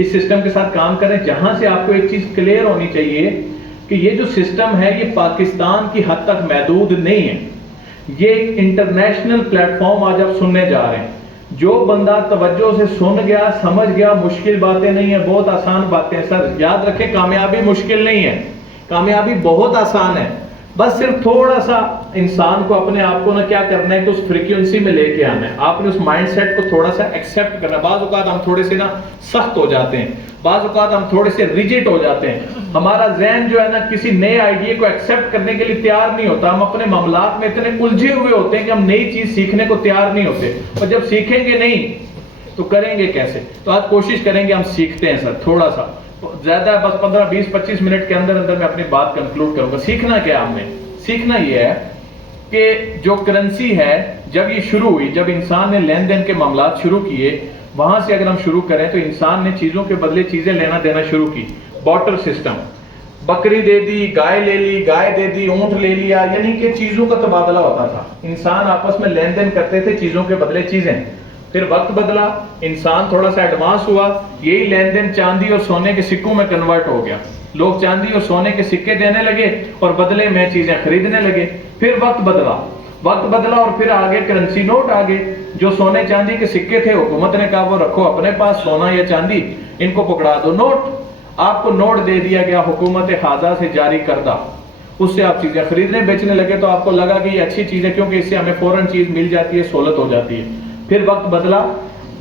इस सिस्टम के साथ काम करें, जहां से आपको एक चीज क्लियर होनी चाहिए कि ये जो सिस्टम है ये पाकिस्तान की हद तक महदूद नहीं है, ये एक इंटरनेशनल प्लेटफॉर्म आज आप सुनने जा रहे हैं। जो बंदा तवज्जो से सुन गया, समझ गया, मुश्किल बातें नहीं है, बहुत आसान बातें हैं सर। याद रखें, कामयाबी मुश्किल नहीं है, कामयाबी बहुत आसान है। बस सिर्फ थोड़ा सा इंसान को अपने आप को ना क्या करना है कि उस फ्रीक्वेंसी में लेके आना है, आपने उस माइंडसेट को थोड़ा सा एक्सेप्ट करना है। बाज़ औक़ात हम थोड़े से ना सख्त हो जाते हैं, बाज़ औक़ात हम थोड़े से रिजिड हो जाते हैं, हमारा ज़हन जो है ना किसी नए आइडिया को एक्सेप्ट करने के लिए तैयार नहीं होता। हम अपने मामलात में इतने उलझे हुए होते हैं कि हम नई चीज सीखने को तैयार नहीं होते, और जब सीखेंगे नहीं तो करेंगे कैसे। तो आज कोशिश करेंगे, हम सीखते हैं सर थोड़ा सा, ज्यादा बस 15 20 25 मिनट के अंदर अंदर मैं अपनी बात कंक्लूड करूंगा। सीखना क्या हमने, सीखना यह है कि जो करेंसी है जब ये शुरू हुई, जब इंसान ने लेन देन के मामलात शुरू किए, वहां से अगर हम शुरू करें तो इंसान ने चीजों के बदले चीजें लेना देना शुरू की। बार्टर सिस्टम, बकरी दे दी, गाय ले ली, गाय दे दी, ऊंट ले लिया, यानी कि चीजों का तबादला होता था। इंसान आपस में लेन देन करते थे, चीजों के बदले चीजें। फिर वक्त बदला, इंसान थोड़ा सा एडवांस हुआ, यही लेन देन चांदी और सोने के सिक्कों में कन्वर्ट हो गया। लोग चांदी और सोने के सिक्के देने लगे और बदले में चीजें खरीदने लगे। फिर वक्त बदला और फिर आगे करेंसी नोट आ गए। जो सोने चांदी के सिक्के थे, हुकूमत ने कहा वो रखो अपने पास, सोना या चांदी इनको पकड़ा दो। नोट, आपको नोट दे दिया गया हुकूमत खाजा से जारी करदा, उससे आप चीजें खरीदने बेचने लगे। तो आपको लगा कि ये अच्छी चीज है क्योंकि इससे हमें फौरन चीज मिल जाती है, सहूलत हो जाती है। फिर वक्त बदला,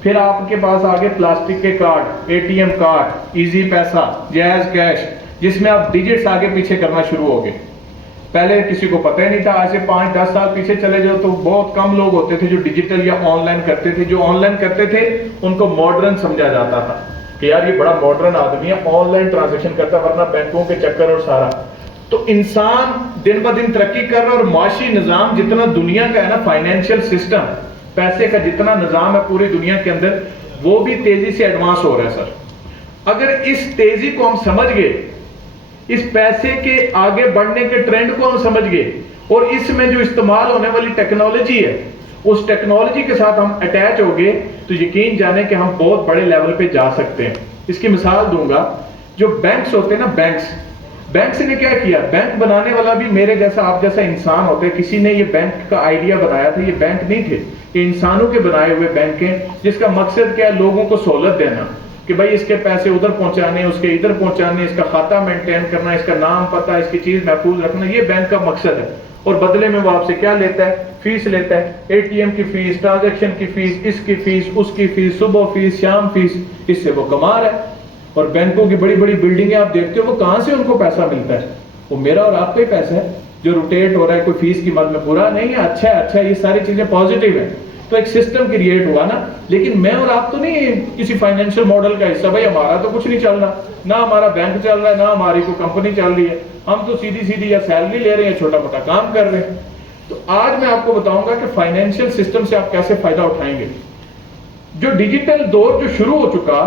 फिर आपके पास आगे प्लास्टिक के कार्ड, एटीएम कार्ड, इजी पैसा, जायज कैश, जिसमें आप डिजिट्स आगे पीछे करना शुरू हो गए। पहले किसी को पता ही नहीं था। आज से 5-10 साल पीछे चले जाओ तो बहुत कम लोग होते थे जो डिजिटल या ऑनलाइन करते थे। जो ऑनलाइन करते थे उनको मॉडर्न समझा जाता था कि यार ये बड़ा मॉडर्न आदमी है, ऑनलाइन ट्रांजैक्शन करता, वरना बैंकों के चक्कर और सारा। तो इंसान दिन ब दिन तरक्की कर रहा है और माशी निजाम जितना दुनिया का है ना, फाइनेंशियल सिस्टम, पैसे का जितना निजाम है पूरी दुनिया के अंदर, वो भी तेजी से एडवांस हो रहा है सर। अगर इस तेजी को हम समझ गए, इस पैसे के आगे बढ़ने के ट्रेंड को हम समझ गए, और इसमें जो इस्तेमाल होने वाली टेक्नोलॉजी है उस टेक्नोलॉजी के साथ हम अटैच हो गए, तो यकीन जाने कि हम बहुत बड़े लेवल पे जा सकते हैं। इसकी मिसाल दूंगा, जो बैंक्स होते हैं ना, बैंक्स ने क्या किया, बैंक बनाने वाला भी मेरे जैसा आप जैसा इंसान होते हैं। किसी ने ये बैंक का आइडिया बनाया था, ये बैंक नहीं थे, ये इंसानों के बनाए हुए बैंक हैं, जिसका मकसद क्या है, लोगों को सहूलत देना कि भाई इसके पैसे उधर पहुंचाने, उसके इधर पहुंचाने, इसका खाता मेंटेन करना, इसका नाम पता, इसकी चीज महफूज रखना, ये बैंक का मकसद है। और बदले में वो आपसे क्या लेता है, फीस लेता है, एटीएम की फीस, ट्रांजैक्शन की फीस, इसकी फीस, उसकी फीस, सुबह फीस, शाम फीस, इससे वो कमा रहा है। और बैंकों की बड़ी बड़ी बिल्डिंगें आप देखते हो, वो कहां से उनको पैसा मिलता है, वो मेरा और आपका ही पैसा है जो रोटेट हो रहा है। कोई फीस की मद में बुरा नहीं है, अच्छा है, अच्छा है, ये सारी चीजें पॉजिटिव है। तो एक सिस्टम क्रिएट हुआ ना, लेकिन मैं और आप तो नहीं किसी फाइनेंशियल मॉडल का हिस्सा। भाई हमारा तो कुछ नहीं चल रहा, ना हमारा बैंक चल रहा है, ना हमारी कोई कंपनी चल रही है, हम तो सीधी सीधी या सैलरी ले रहे हैं, छोटा मोटा काम कर रहे हैं। तो आज मैं आपको बताऊंगा कि फाइनेंशियल सिस्टम से आप कैसे फायदा उठाएंगे। जो डिजिटल दौर जो शुरू हो चुका,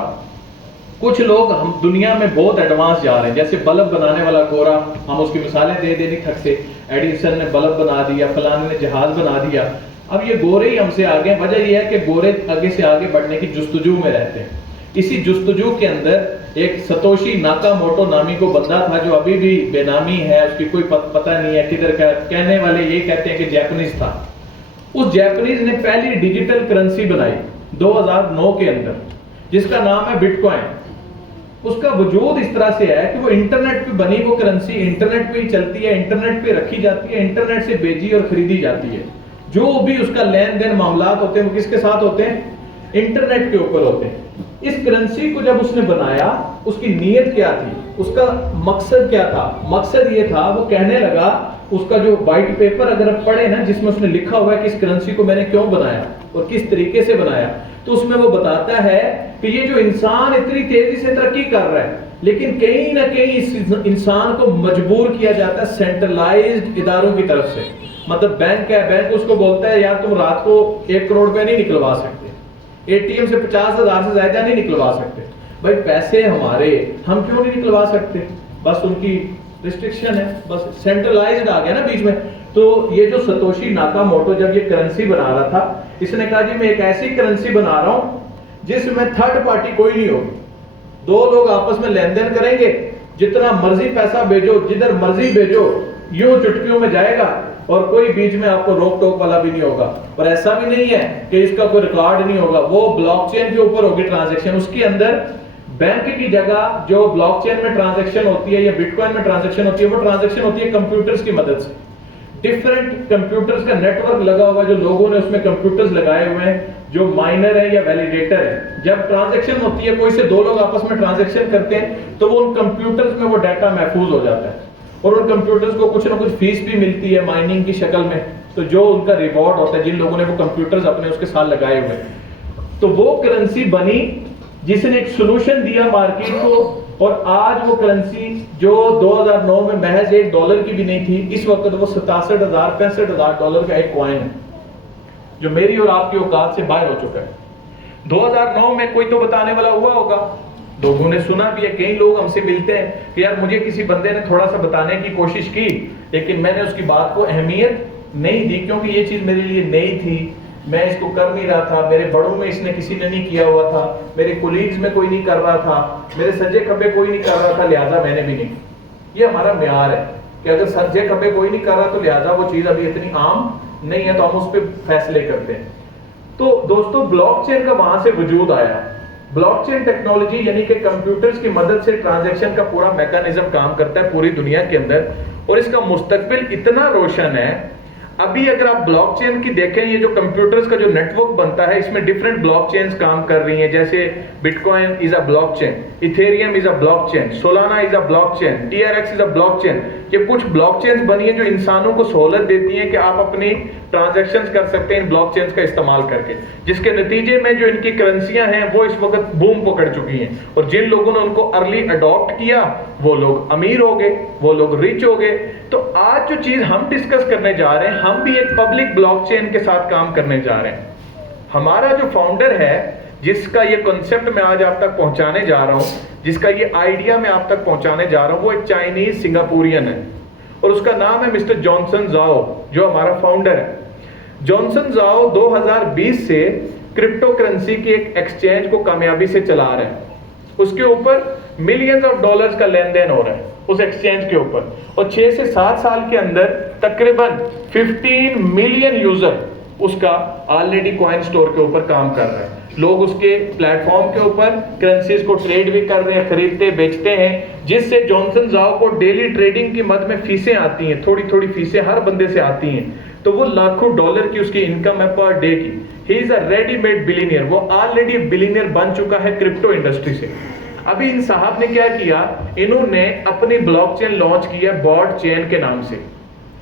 कुछ लोग हम दुनिया में बहुत एडवांस जा रहे हैं। जैसे बल्ब बनाने वाला गोरा, हम उसकी मिसालें दे देनी थक से, एडिसन ने बल्ब बना दिया, फलाने ने जहाज बना दिया। अब ये गोरे ही हमसे आगे, वजह यह है कि गोरे आगे से आगे बढ़ने की जुस्तजू में रहते हैं। इसी जुस्तजू के अंदर एक सतोशी नाकामोटो नामी को बंदा था जो अभी भी बेनामी है, उसकी कोई पता नहीं है किधर का। कहने वाले ये कहते हैं कि जापानीज था। उस जापानीज ने पहली डिजिटल करेंसी बनाई 2009 के अंदर, जिसका नाम है बिटकॉइन। उसका वजूद इस तरह से है कि वो इंटरनेट पे बनी वो करेंसी, इंटरनेट पे ही चलती है, इंटरनेट पे रखी जाती है, इंटरनेट से बेची और खरीदी जाती है। जो भी उसका लेन देन मामलात होते हैं वो किसके साथ होते हैं, इंटरनेट के ऊपर होते हैं। इस करेंसी को जब उसने बनाया, उसकी नीयत क्या थी, उसका मकसद क्या था? मकसद ये था, वो कहने लगा, उसका जो व्हाइट पेपर अगर आप पढ़े ना, जिसमें उसने लिखा हुआ है कि इस करेंसी को मैंने क्यों बनाया और किस तरीके से बनाया, तो उसमें वो बताता है कि ये जो इंसान इतनी तेजी से तरक्की कर रहा है, लेकिन कहीं ना कहीं इस इंसान को मजबूर किया जाता है सेंट्रलाइज्ड इदारों की तरफ से। मतलब बैंक है, बैंक उसको बोलता है यार तुम रात को 1 करोड़ रुपए नहीं निकलवा सकते, एटीएम से 50,000 से ज्यादा नहीं निकलवा सकते। भाई पैसे हमारे, हम क्यों नहीं निकलवा सकते? बस उनकी रिस्ट्रिक्शन है, बस सेंट्रलाइज्ड आ गया ना बीच में। तो ये जो सतोशी नाकामोटो जब ये करेंसी बना रहा था, इसने कहा जी मैं एक ऐसी करेंसी बना रहा हूं जिसमें थर्ड पार्टी कोई नहीं होगी। दो लोग आपस में लेन देन करेंगे, जितना मर्जी पैसा भेजो, जिधर मर्जी भेजो, यूं चुटकियों में जाएगा और कोई बीच में आपको रोक टोक वाला भी नहीं होगा। पर ऐसा भी नहीं है कि इसका कोई रिकॉर्ड नहीं होगा, वो ब्लॉकचेन के ऊपर होगी ट्रांजैक्शन। उसके अंदर बैंक की जगह जो ब्लॉकचेन में ट्रांजैक्शन होती है या बिटकॉइन में ट्रांजैक्शन होती है, वो ट्रांजैक्शन होती है कंप्यूटर्स की मदद से। डिफरेंट कंप्यूटर्स का नेटवर्क लगा हुआ है, जो लोगों ने उसमें कंप्यूटर्स लगाए हुए हैं, जो माइनर है या वैलिडेटर है। जब ट्रांजैक्शन होती है, कोई से दो लोग आपस में ट्रांजैक्शन करते हैं, तो वो उन कंप्यूटर्स में वो डाटा महफूज हो जाता है और उन कंप्यूटर्स को कुछ ना कुछ फीस भी मिलती है माइनिंग की शक्ल में। तो जो उनका रिवॉर्ड होता है जिन लोगों ने वो कंप्यूटर्स अपने उसके साथ लगाए हुए, तो वो करेंसी बनी जिसने एक सोल्यूशन दिया मार्केट को। और आज वो करेंसी जो 2009 में महज $1 की भी नहीं थी, इस वक्त वो $67,000-65,000 का एक कॉइन है, जो मेरी और आपकी औकात से बाहर हो चुका है। 2009 में कोई तो बताने वाला हुआ होगा, लोगों ने सुना भी है। कई लोग हमसे मिलते हैं कि यार मुझे किसी बंदे ने थोड़ा सा बताने की कोशिश की, लेकिन मैंने उसकी बात को अहमियत नहीं दी, क्योंकि ये चीज मेरे लिए नई थी, मैं इसको कर नहीं रहा था, मेरे बड़ों में इसने किसी ने नहीं किया हुआ था, मेरे कोलीग्स में कोई नहीं कर रहा था, मेरे सज्जे खब्बे कोई नहीं कर रहा था, लिहाजा मैंने भी नहीं। ये हमारा म्यार है कि अगर सज्जे खब्बे कोई नहीं कर रहा तो लिहाजा वो चीज अभी इतनी आम नहीं है, तो हम उस पर फैसले करते हैं। तो दोस्तों, ब्लॉकचेन का वहां से वजूद आया। ब्लॉकचेन टेक्नोलॉजी यानी कि कंप्यूटर्स की मदद से ट्रांजैक्शन का पूरा मैकेनिज्म काम करता है पूरी दुनिया के अंदर, और इसका मुस्तकबिल इतना रोशन है। अभी अगर आप ब्लॉकचेन की देखें, ये जो कंप्यूटर्स का जो नेटवर्क बनता है, इसमें डिफरेंट ब्लॉकचेन्स काम कर रही हैं। जैसे bitcoin is a blockchain, Ethereum is a blockchain, Solana is a blockchain, TRX is a blockchain. ये कुछ ब्लॉकचेन्स बनी है जो इंसानों को सहूलत देती हैं कि आप अपनी ट्रांजैक्शंस कर सकते हैं इन ब्लॉकचेन्स का इस्तेमाल करके, जिसके नतीजे में जो इनकी करेंसियां हैं वो इस वक्त बूम पकड़ चुकी हैं। और जिन लोगों ने उनको अर्ली अडॉप्ट किया वो लोग अमीर हो गए, वो लोग रिच हो गए। तो आज जो चीज हम डिस्कस करने जा रहे हैं, हम भी एक पब्लिक ब्लॉकचेन के साथ काम करने जा रहे हैं। हमारा जो फाउंडर है, जिसका ये कॉन्सेप्ट मैं आज आप तक पहुंचाने जा रहा हूं, जिसका ये आइडिया मैं आप तक पहुंचाने जा रहा हूं, वो एक चाइनीज सिंगापुरियन है और उसका नाम है मिस्टर जॉनसन जाओ, जो हमारा फाउंडर है। जॉनसन जाओ 2020 से क्रिप्टो करेंसी की एक एक्सचेंज को कामयाबी से चला रहे हैं। उसके ऊपर मिलियंस ऑफ डॉलर्स का लेन देन हो रहा है उस एक्सचेंज के ऊपर, और 6 से 7 साल के अंदर तकरीबन 15 मिलियन यूजर उसका ऑलरेडी कॉइन स्टोर के ऊपर काम कर रहे हैं। लोग उसके प्लेटफॉर्म के ऊपर करेंसीज को ट्रेड भी कर रहे हैं, खरीदते बेचते हैं, जिससे जॉनसन जाओ को डेली ट्रेडिंग की मद में फीसें आती हैं, थोड़ी थोड़ी फीसें हर बंदे से आती हैं। तो वो लाखों डॉलर की उसकी इनकम है पर डे की। He is a readymade billionaire, वो ऑलरेडी बिलियनियर बन चुका है क्रिप्टो इंडस्ट्री से। अभी इन साहब ने क्या किया, इन्होंने अपनी ब्लॉकचेन लॉन्च किया बॉट चेन के नाम से।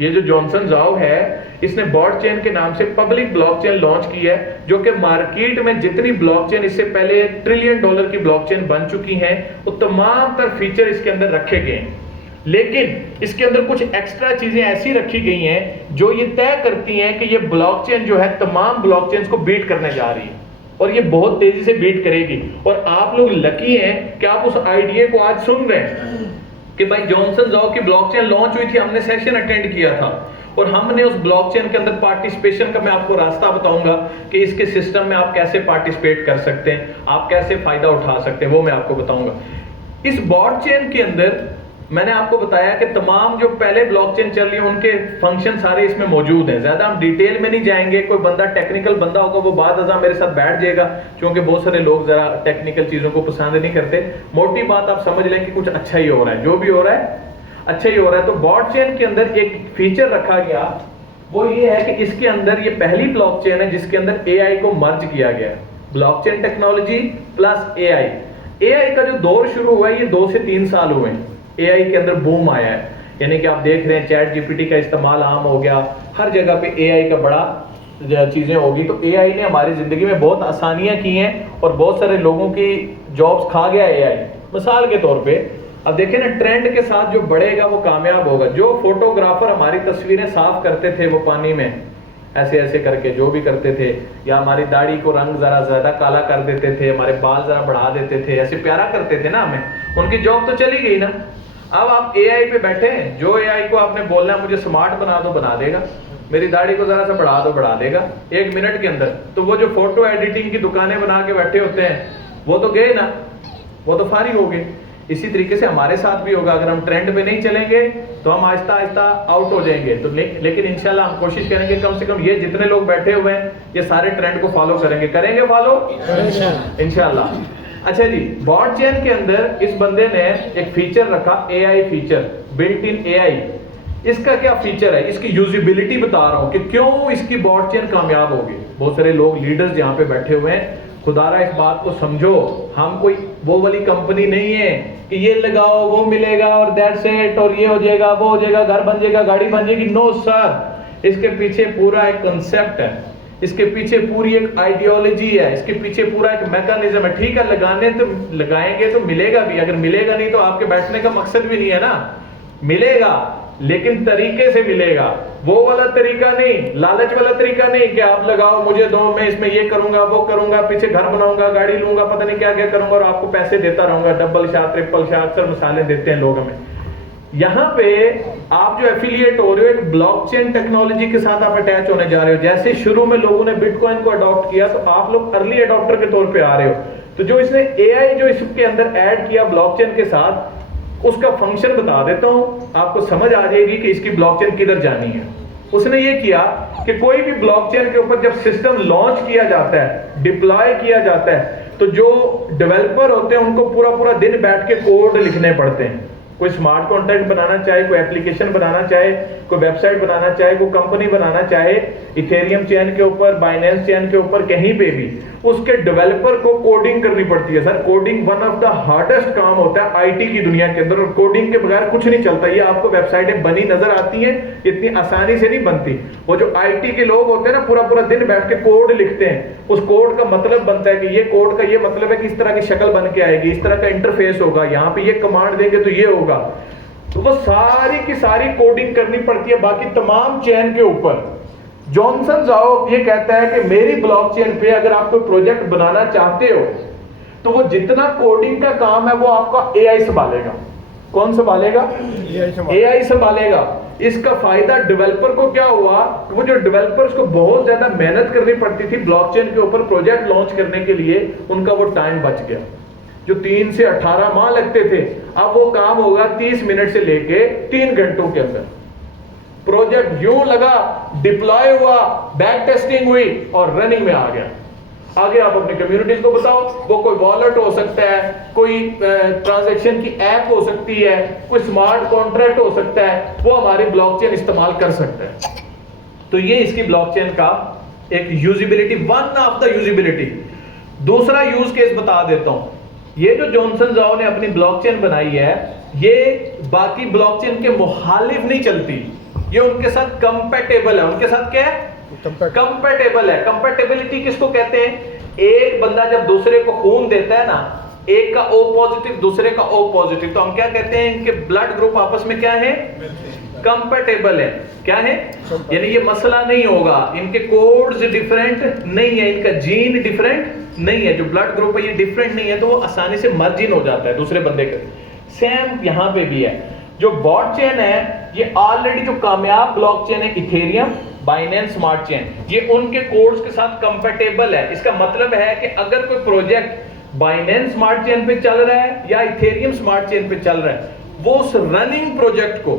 ये जो जॉनसन जाओ है, इसने बॉट चेन के नाम से पब्लिक ब्लॉकचेन लॉन्च की है, जो कि मार्केट में जितनी ब्लॉकचेन इससे पहले $1 ट्रिलियन की ब्लॉकचेन बन चुकी हैं, वो तमाम तर फीचर इसके अंदर रखे गए हैं। लेकिन इसके अंदर कुछ एक्स्ट्रा चीजें ऐसी रखी गई हैं जो ये तय करती हैं कि ये ब्लॉकचेन जो है तमाम ब्लॉकचेन्स को बीट करने जा रही है, और ये बहुत तेजी से बीट करेगी। और आप लोग लकी हैं कि आप उस आइडिया को आज सुन रहे हैं कि भाई जॉनसन जाओ की ब्लॉकचेन लॉन्च हुई थी, हमने सेशन अटेंड किया था और हमने उस ब्लॉकचेन के अंदर पार्टिसिपेशन का मैं आपको रास्ता बताऊंगा कि इसके सिस्टम में आप कैसे पार्टिसिपेट कर सकते हैं, आप कैसे फायदा उठा सकते हैं, वो मैं आपको बताऊंगा। इस बॉट चेन के अंदर मैंने आपको बताया कि तमाम जो पहले ब्लॉकचेन चल रही है उनके फंक्शन सारे इसमें मौजूद हैं। ज्यादा हम डिटेल में नहीं जाएंगे, कोई बंदा टेक्निकल बंदा होगा वो बाद अज़ा मेरे साथ बैठ जाएगा, क्योंकि बहुत सारे लोग जरा टेक्निकल चीजों को पसंद नहीं करते। मोटी बात आप समझ लें कि कुछ अच्छा ही हो रहा है, जो भी हो रहा है अच्छा ही हो रहा है। तो बॉट चेन के अंदर एक फीचर रखा गया, वो ये है कि इसके अंदर ये पहली ब्लॉकचेन है जिसके अंदर AI को मर्ज किया गया। ब्लॉकचेन टेक्नोलॉजी प्लस AI का जो दौर शुरू हुआ है ये 2 से 3 साल हुए हैं। AI के अंदर बूम आया है, यानी कि आप देख रहे हैं चैट GPT का इस्तेमाल आम हो गया, हर जगह पे AI का बड़ा चीजें होगी। तो AI ने हमारी जिंदगी में बहुत आसानियां की हैं और बहुत सारे लोगों की जॉब्स खा गया AI। मिसाल के तौर पे अब देखें ना, ट्रेंड के साथ जो बढ़ेगा वो कामयाब होगा। जो फोटोग्राफर हमारी तस्वीरें साफ करते थे वो पानी में ऐसे ऐसे करके जो भी करते थे, या हमारी दाढ़ी को रंग जरा ज्यादा काला कर देते थे, हमारे बाल जरा बढ़ा देते थे, ऐसे प्यारा करते थे ना हमें, उनकी जॉब तो चली गई ना। अब आप AI पे बैठे हैं, जो AI को आपने बोलना है मुझे स्मार्ट बना दो बना देगा, मेरी दाढ़ी को जरा सा बढ़ा दो बढ़ा देगा 1 मिनट के अंदर। तो वो जो फोटो एडिटिंग की दुकानें बना के बैठे होते हैं वो तो गए ना, वो तो फारिग हो गए। इसी तरीके से हमारे साथ भी होगा, अगर हम ट्रेंड पे नहीं चलेंगे तो हम आहिस्ता आहिस्ता आउट हो जाएंगे। तो लेकिन इंशाल्लाह हम कोशिश करेंगे कम से कम ये जितने लोग बैठे हुए हैं ये सारे ट्रेंड को फॉलो करेंगे फॉलो इंशाल्लाह। अच्छा जी, बॉट चेन के अंदर इस बंदे ने एक फीचर रखा, AI feature, built in AI। इसका क्या फीचर है, इसकी यूजिबिलिटी बता रहा हूं कि क्यों इसकी बॉट चेन कामयाब होगी। बहुत सारे लोग लीडर्स यहाँ पे बैठे हुए हैं, खुदारा इस बात को समझो, हम कोई वो वाली कंपनी नहीं है कि ये लगाओ वो मिलेगा और दैट्स इट, और ये हो जाएगा वो हो जाएगा, घर बन जाएगा, गाड़ी बन जाएगी। नो सर, इसके पीछे पूरा एक कंसेप्ट है, इसके पीछे पूरी एक आइडियोलॉजी है, इसके पीछे पूरा एक मैकेनिज्म है। ठीक है, लगाने तो लगाएंगे तो मिलेगा भी, अगर मिलेगा नहीं तो आपके बैठने का मकसद भी नहीं है ना। मिलेगा लेकिन तरीके से मिलेगा, वो वाला तरीका नहीं, लालच वाला तरीका नहीं कि आप लगाओ मुझे दो, मैं इसमें ये करूंगा वो करूंगा, पीछे घर बनाऊंगा, गाड़ी लूंगा, पता नहीं क्या क्या करूंगा और आपको पैसे देता रहूंगा, डबल शाह ट्रिपल शाह, अक्सर मिसालें देते हैं लोग हमें। यहाँ पे आप जो एफिलिएट हो रहे हो एक ब्लॉकचेन टेक्नोलॉजी के साथ आप अटैच होने जा रहे हो। जैसे शुरू में लोगों ने बिटकॉइन को अडॉप्ट किया तो आप लोग अर्ली अडॉप्टर के तौर पे आ रहे हो। तो जो इसने AI जो इसके अंदर ऐड किया ब्लॉकचेन के साथ, उसका फंक्शन बता देता हूं, आपको समझ आ जाएगी कि इसकी ब्लॉकचेन किधर जानी है। उसने ये किया कि कोई भी ब्लॉकचेन के ऊपर जब सिस्टम लॉन्च किया जाता है, डिप्लॉय किया जाता है, तो जो डेवलपर होते हैं उनको पूरा पूरा दिन बैठ के कोड लिखने पड़ते हैं। कोई स्मार्ट कॉन्ट्रैक्ट बनाना चाहे, कोई एप्लीकेशन बनाना चाहे, कोई वेबसाइट बनाना चाहे, कोई कंपनी बनाना चाहे, इथेरियम चेन के ऊपर, बाइनेंस चेन के ऊपर, कहीं पे भी उसके डेवलपर को कोडिंग करनी पड़ती है। Sir, coding one of the hardest काम होता है आईटी की दुनिया के अंदर, और कोडिंग के बगैर कुछ नहीं चलता। ये आपको वेबसाइटें बनी नजर आती हैं, इतनी आसानी से नहीं बनती। वो जो आईटी के लोग होते हैं ना, पूरा पूरा दिन बैठ के कोड लिखते हैं, उस कोड का मतलब बनता है कि ये कोड का ये मतलब है कि इस तरह की शक्ल बन के आएगी, इस तरह का इंटरफेस होगा, यहाँ पे ये कमांड देंगे तो ये होगा। तो वो सारी की सारी कोडिंग करनी पड़ती है। बाकी तमाम चेन के ऊपर जॉनसन जाओ ये कहता है कि मेरी ब्लॉकचेन पे अगर आप कोई प्रोजेक्ट बनाना चाहते हो तो वो जितना कोडिंग का काम है वो आपका AI संभालेगा। कौन संभालेगा? AI संभालेगा। इसका फायदा डेवलपर को क्या हुआ, वो जो डेवलपर्स को बहुत ज्यादा मेहनत करनी पड़ती थी ब्लॉकचेन के ऊपर प्रोजेक्ट लॉन्च करने के लिए, उनका वो टाइम बच गया। जो 3 से 18 माह लगते थे, अब वो काम होगा 30 मिनट से लेके 3 घंटों के अंदर। प्रोजेक्ट यूं लगा, डिप्लॉय हुआ, बैक टेस्टिंग हुई और रनिंग में आ गया। आगे आप अपनी कम्युनिटीज को बताओ, वो कोई वॉलेट हो सकता है, कोई ट्रांजैक्शन की ऐप हो सकती है, कोई स्मार्ट कॉन्ट्रैक्ट हो सकता है, वो हमारी ब्लॉकचेन इस्तेमाल कर सकता है। तो ये इसकी ब्लॉकचेन का एक usability, one of the usability. दूसरा यूज केस बता देता हूं। ये जो जॉनसन जाओ ने अपनी ब्लॉकचेन बनाई है, ये बाकी ब्लॉकचेन के मुखालिफ नहीं चलती, ये उनके साथ कंपैटिबल है। उनके साथ क्या है? कंपैटिबल है। कंपैटिबिलिटी किसको कहते हैं? एक बंदा जब दूसरे को खून देता है ना, एक का O पॉजिटिव दूसरे का O पॉजिटिव, तो हम क्या कहते हैं? इनके ब्लड ग्रुप आपस में क्या है? कंपैटिबल है। क्या है? यानी ये मसला नहीं होगा, इनके कोड्स डिफरेंट नहीं है, इनका जीन डिफरेंट नहीं है, जो ब्लड ग्रुप है ये डिफरेंट नहीं है, तो वो आसानी से मर्जिन हो जाता है दूसरे बंदे के। सेम यहां पे भी है। जो बॉट चेन है ये ऑलरेडी जो कामयाब ब्लॉकचेन है, इथेरियम, बाइनेंस स्मार्ट चेन, ये उनके कोड्स के साथ कंपैटिबल है। इसका मतलब है कि अगर कोई प्रोजेक्ट बाइनेंस स्मार्ट चेन पे चल रहा है या इथेरियम स्मार्ट चेन पे चल रहा है, वो उस रनिंग प्रोजेक्ट को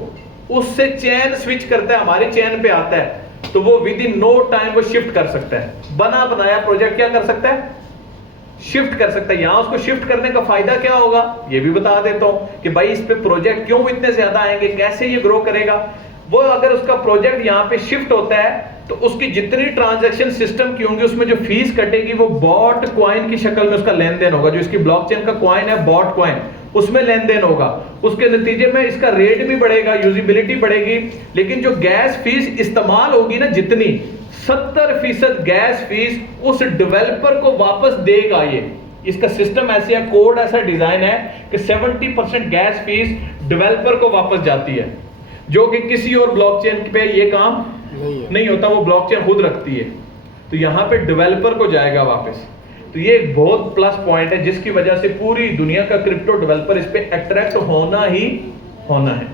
उससे चेन स्विच करता है, हमारी चेन पे आता है, तो वो विद इन नो टाइम वो शिफ्ट कर सकता है। बना बनाया प्रोजेक्ट क्या कर सकता है? शिफ्ट कर सकता है। यहां उसको शिफ्ट करने का फायदा क्या होगा ये भी बता देता हूं कि भाई इस पे प्रोजेक्ट क्यों इतने ज्यादा आएंगे, कैसे ये ग्रो करेगा। वो अगर उसका प्रोजेक्ट यहां पे शिफ्ट होता है तो उसकी जितनी ट्रांजैक्शन सिस्टम की होंगी उसमें जो फीस कटेगी वो बॉट कॉइन की शक्ल में उसका लेन देन होगा। जो इसकी ब्लॉकचेन का कॉइन है बॉट कॉइन, उसमें लेन देन होगा। उसके नतीजे में इसका रेट भी बढ़ेगा, यूजिबिलिटी बढ़ेगी, लेकिन जो गैस फीस इस्तेमाल होगी ना, जितनी 70% गैस फीस उस डेवलपर को वापस देगा। ये इसका सिस्टम ऐसे है, कोड ऐसा डिजाइन है कि 70% गैस फीस डेवलपर को वापस जाती है, जो कि किसी और ब्लॉकचेन पे ये काम नहीं होता, वो ब्लॉकचेन खुद रखती है। तो यहां पे डेवलपर को जाएगा वापस। तो ये एक बहुत प्लस पॉइंट है जिसकी वजह से पूरी दुनिया का क्रिप्टो डेवलपर इस पे अट्रैक्ट होना ही होना है।